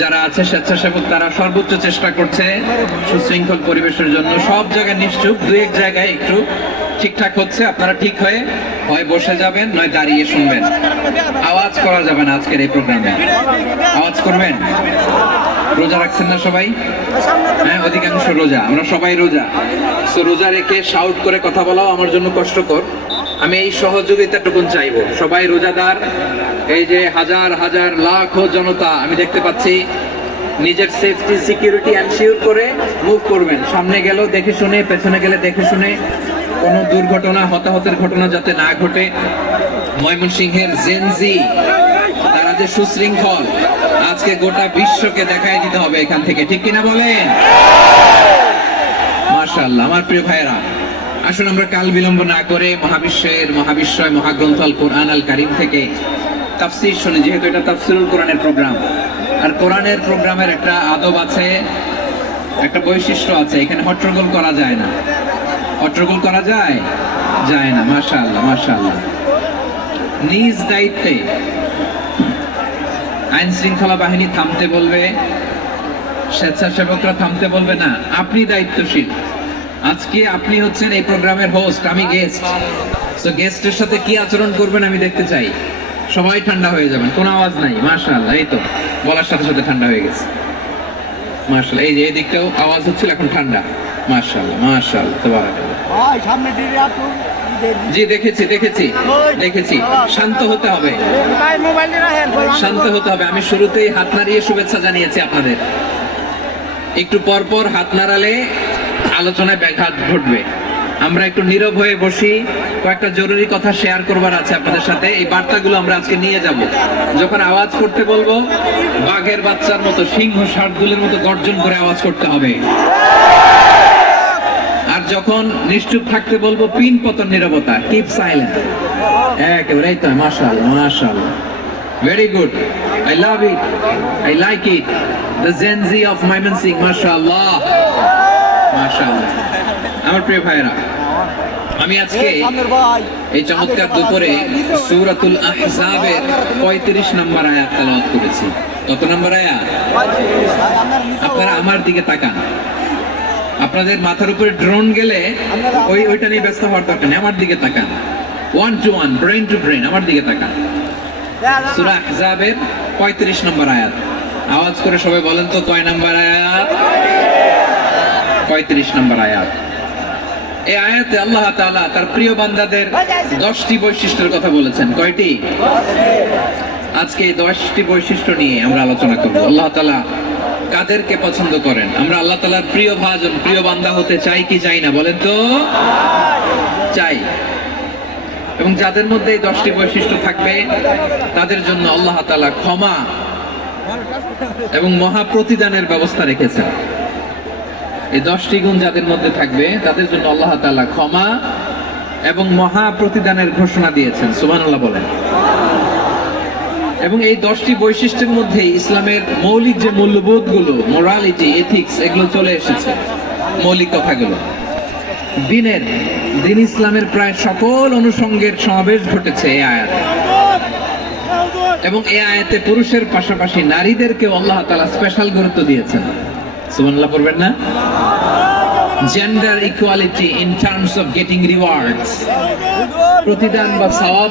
যারা আছে স্বেচ্ছাসেবক তারা সর্বোচ্চ চেষ্টা করছে সুশৃঙ্খল পরিবেশের জন্য। সব জায়গায় নিশ্চুপ, দু এক জায়গায় একটু ঠিকঠাক হচ্ছে। আপনারা ঠিক হয়ে হয় বসে যাবেন, নয় দাঁড়িয়ে শুনবেন। আওয়াজ করা যাবে না আজকের এই প্রোগ্রামে। আওয়াজ করবেন? রোজা রাখছেন না সবাই? হ্যাঁ, অধিকাংশ রোজা, আমরা সবাই রোজা। তো রোজা রেখে শাউট করে কথা বলাও আমার জন্য কষ্টকর। আমি এই সহযোগিতাটুকুন চাইবো। সবাই রোজাদার, এই যে হাজার হাজার লাখো জনতা আমি দেখতে পাচ্ছি, নিজের সেফটি সিকিউরিটি এনশিওর করে মুভ করবেন। সামনে গেল দেখে শুনে, পেছনে গেলে দেখে শুনে, কোনো দুর্ঘটনা হতাহতের ঘটনা যাতে না ঘটে। ময়মনসিংহের জেনজি তারা যে সুশৃঙ্খল, আজকে গোটা বিশ্বকে দেখায় দিতে হবে এখান থেকে, ঠিক কিনা বলেন? মাশাআল্লাহ। আমার প্রিয় ভাইয়েরা, আসুন আমরা কাল বিলম্ব না করে মহাবিশ্বয় মহাগ্রন্থ আল কোরআন আল কারীম থেকে তাফসীর শুনি, যেহেতু এটা তাফসীরুল কোরআনের প্রোগ্রাম। আর কোরআনের প্রোগ্রামের একটা আদব আছে, একটা বৈশিষ্ট্য আছে, এখানে হট্টগোল করা যায় না। হট্টগোল করা যায় না। মাশাআল্লাহ মাশাআল্লাহ। নিজ দায়িত্বে আইন শৃঙ্খলা বাহিনী থামতে বলবে, স্বেচ্ছাসেবকরা থামতে বলবে না। আপনি দায়িত্বশীল। আজকে আপনি হচ্ছেন এই প্রোগ্রামের হোস্ট, আমি গেস্ট। সো গেস্টের সাথে কি আচরণ করবেন আমি দেখতে চাই। সবাই ঠান্ডা হয়ে যাবেন, কোনো আওয়াজ নাই। মাশাআল্লাহ, এই তো বলার সাথে সাথে ঠান্ডা হয়ে গেছে। মাশাআল্লাহ, এই যে এদিকটাও আওয়াজ হচ্ছিল, এখন ঠান্ডা। মাশাআল্লাহ মাশাআল্লাহ, তাবারাকাল্লাহ। জি দেখেছি। শান্ত হতে হবে, শান্ত হতে হবে। আমি শুরুতেই হাত নাড়িয়ে শুভেচ্ছা জানিয়েছি আপনাদের। একটু পর পর হাত নাড়ালে আলোচনায় ব্যাঘাত ঘটবে। আমরা একটু নীরব হয়ে বসি, কয়েকটা জরুরি কথা শেয়ার করবার আছে আপনাদের সাথে। এই বার্তাগুলো আমরা আজকে নিয়ে যাব। যখন আওয়াজ করতে বলবো, বাঘের বাচ্চার মতো, সিংহ ষাঁড়গুলোর মতো গর্জন করে আওয়াজ করতে হবে। আর যখন নিশ্চুপ থাকতে বলবো, পিন পতন নীরবতা, কিপ সাইলেন্ট। একেবারেই তো। মাশাআল্লাহ মাশাআল্লাহ, very good. I love it, I like it. The Gen Z of Mymensingh, মাশাআল্লাহ মাশাআল্লাহ। আমার প্রিয় ভাইরা, আমি আজকে এই চমৎকার দুপুরে সূরাতুল আহজাবের 35 নম্বর আয়াত তেলাওয়াত করেছি। কত নম্বর আয়াত? আপনারা আমার দিকে তাকান। আপনাদের মাথার উপরে ড্রোন গেলে ওইটা নিয়ে ব্যস্ত হওয়ার দরকার নেই। আমার দিকে তাকান, 1 to 1, ব্রেন টু ব্রেন, আমার দিকে তাকান। সূরা আহজাবের 35 নম্বর আয়াত। আওয়াজ করে সবাই বলেন তো, কয় নম্বর আয়াত? 35 নম্বর আয়াত। এই আয়াতে আল্লাহ তাআলা তার প্রিয় বান্দাদের 10টি বৈশিষ্ট্যের কথা বলেছেন। কয়টি? আজকে এই 10টি বৈশিষ্ট্য নিয়ে আমরা আলোচনা করব। আল্লাহ তাআলা কাদেরকে পছন্দ করেন? আমরা আল্লাহ তাআলার প্রিয় ভাজন, প্রিয় বান্দা হতে চাই কি চাই না? বলেন তো। চাই। এবং যাদের মধ্যে এই 10টি বৈশিষ্ট্য থাকবে, তাদের জন্য আল্লাহ তাআলা ক্ষমা এবং মহা প্রতিদানের ব্যবস্থা রেখেছেন। এই 10টি গুণ যাদের মধ্যে থাকবে, তাদের জন্য আল্লাহ তাআলা ক্ষমা এবং মহা প্রতিদানের ঘোষণা দিয়েছেন। সুবহানাল্লাহ বলেন। এবং এই 10টি বৈশিষ্ট্যের মধ্যে ইসলামের মৌলিক যে মূল্যবোধগুলো, মোরালিটি, এথিক্স, এগুলো চলে এসেছে। মৌলিক কথাগুলো দিন ইসলামের প্রায় সকল অনুষঙ্গের সমাবেশ ঘটেছে এই আয়াতে। এবং এই আয়াতে পুরুষের পাশাপাশি নারীদেরকেও আল্লাহ তাআলা স্পেশাল গুরুত্ব দিয়েছেন। সুবহানাল্লাহ পড়বেন না? Gender equality in terms of getting rewards, প্রতিদান বা সওয়াব